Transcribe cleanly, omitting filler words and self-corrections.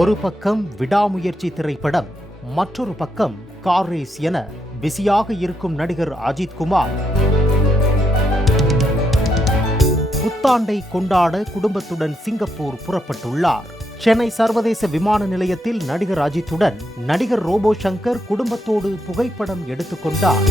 ஒரு பக்கம் விடாமுயற்சி திரைப்படம், மற்றொரு பக்கம் கார் ரேஸ் என பிஸியாக இருக்கும் நடிகர் அஜித் குமார் புத்தாண்டை கொண்டாட குடும்பத்துடன் சிங்கப்பூர் புறப்பட்டுள்ளார். சென்னை சர்வதேச விமான நிலையத்தில் நடிகர் அஜித்துடன் நடிகர் ரோபோ சங்கர் குடும்பத்தோடு புகைப்படம் எடுத்துக்கொண்டார்.